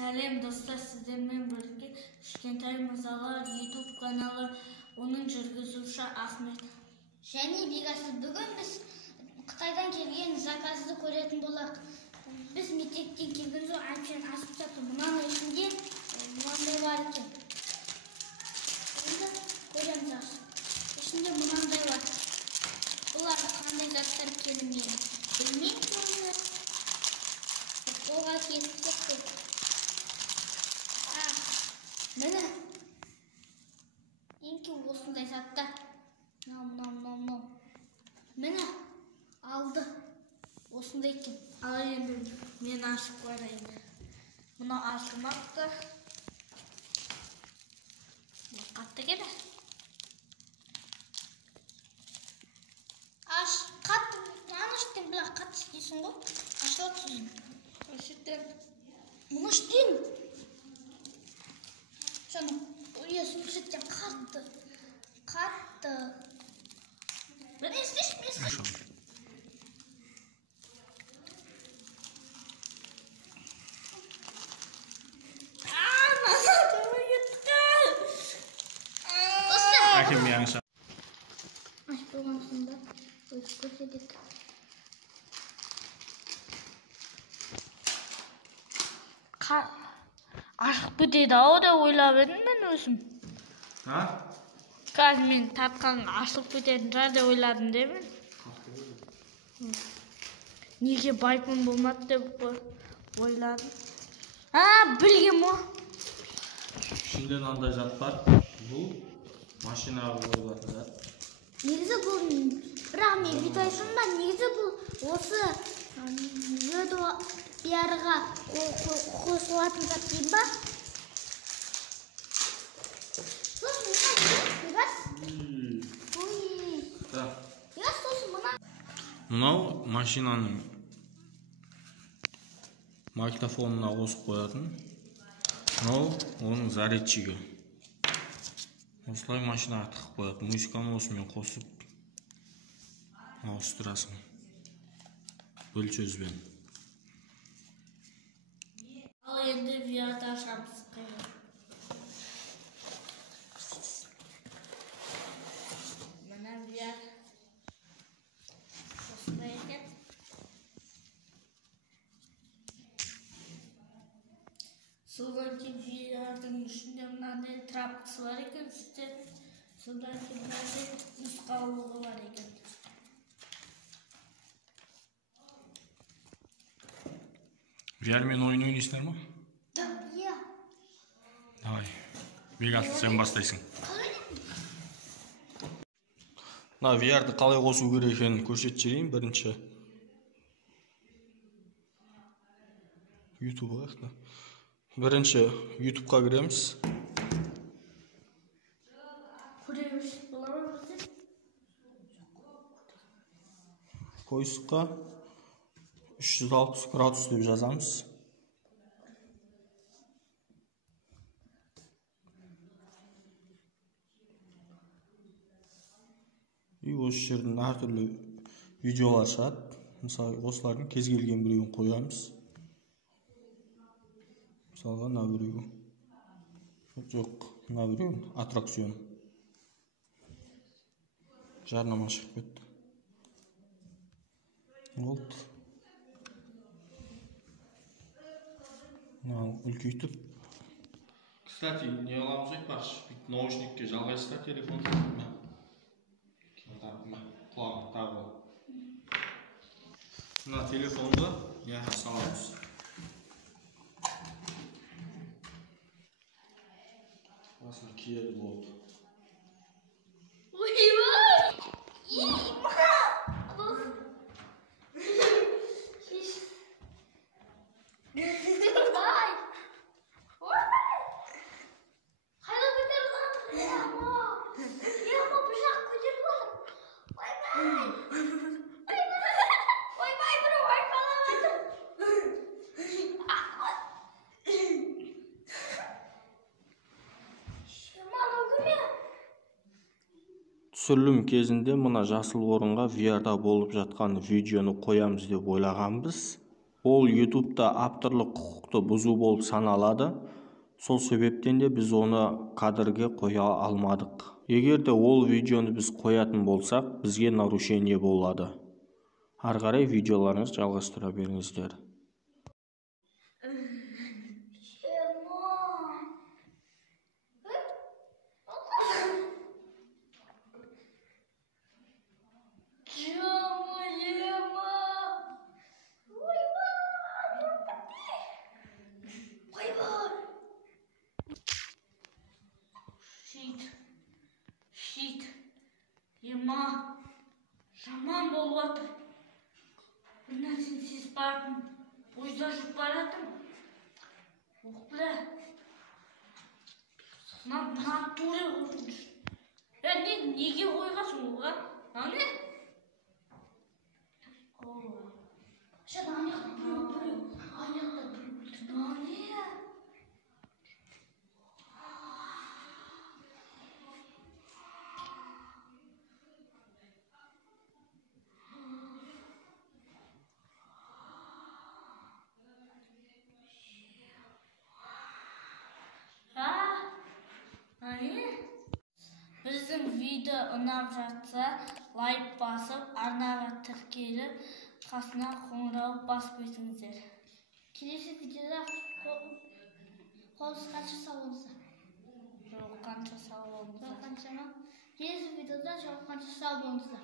Сәлем достар, сіздермен бірге Кішкентай Мырзалар YouTube каналы, оның жүргізуші Ахмет және Бегасы. Бүгін біз Қытайдан келген заказды көретін болақ. Біз мектептен келген соң әмшен асып жатыр. Мұның ішінде мынандай бар екен. Енді көреміз ашып. Ішінде мынандай бар. Бұлар қандай заттар екенін мен білмеймін. Қолға кетіп міне енке осындай заттар. Міне алды осындай екен. Ал енді мен ашып көрейін. Мұны ашылмақты. Қатты келе. Қатты аныштен біле қатты істейсің ғой. Ашылып түсін. Мұны іштен. Жаңа ұйесін үсеттен қатты. Мен естешмесін. Әкем яңша. Аш болған сонда өз көрсетеді. Ашық бітеді ау деп ойлап едім мен өзім. Қазір мен татқан ашық бітетін шығар деп ойладым деп мен. Неге байпын болмады деп ойладым. Білгем о. Ішінде мынандай зат бар. Бұл машинаға қойылатын зат. Негізі бұл, бірақ мен бүйтіп айтсам да, негізі бұл осы бәріға қосылатын зат дейін ба? Мынау машинаның магнитофонына қосып қоятын. Мынау оның зарядчигі. Осылай машинаға тығып қояды. Музыканы осымен қосып ауыстырасың. Бөлшөзбен. Ал енді VR-да ашамыз. Мына VR осындай екен. Содан кейін VR-дың ішінде мынандай трапкасы бар екен, содан кейін мынандай нұсқаулығы бар екен. VR-мен ойын ойнайсыңдар ма? Да, иә. Давай. Бегас, сен бастайсың. Мына VR-ды қалай қосу керек екенін көрсетіп жіберейін бірінші. YouTube-ға. Бірінші YouTube-ға кіреміз. Көреміз болады ма бізде? Поисққа 360 градус деп жазамыз. И осы жерден әртүрлі видеолар шығады. Мысалы, осылардың кез келген біреуін қоямыз. Мысалға, мына біреуі. Жоқ, мына біреуін аттракцион. Жарнама шығып кетті. Болды. Үлкейтіп. Кстати, не аламыз айтпақшы. Наушникке жалғайсыздар телефон. Құлағын тағы. Мына телефонды саламыз. Басына киеді болды. Түсірілім кезінде мына жасыл орынға VR-да болып жатқан видеоны қоямыз деп ойлағанбыз. Ол YouTube-та авторлық құқық құқықты бұзу болып саналады. Сол себептен де біз оны кадрге қоя алмадық. Егер де ол видеоны біз қоятын болсақ, бізге нарушение болады. Ары қарай видеоларыңыз жалғастыра беріңіздер. Шит, ема, жаман болып жатыр. Бір нәрсені сезіп баратым, ойда жүріп баратым. Оқпілі, мына туре қойғаншы. Неге қойғасын оға? Не? Шат анияқта біреу. Біздің видео ұнап жатса, лайк басып, арнаға тіркеліп, қасына қоңырау басып өтіңіздер. Келесі видеода қолыңыз қанша сау болса? Жоқ, қанша сау болыңыздар. Келесі видеода қанша сау болыңыздар.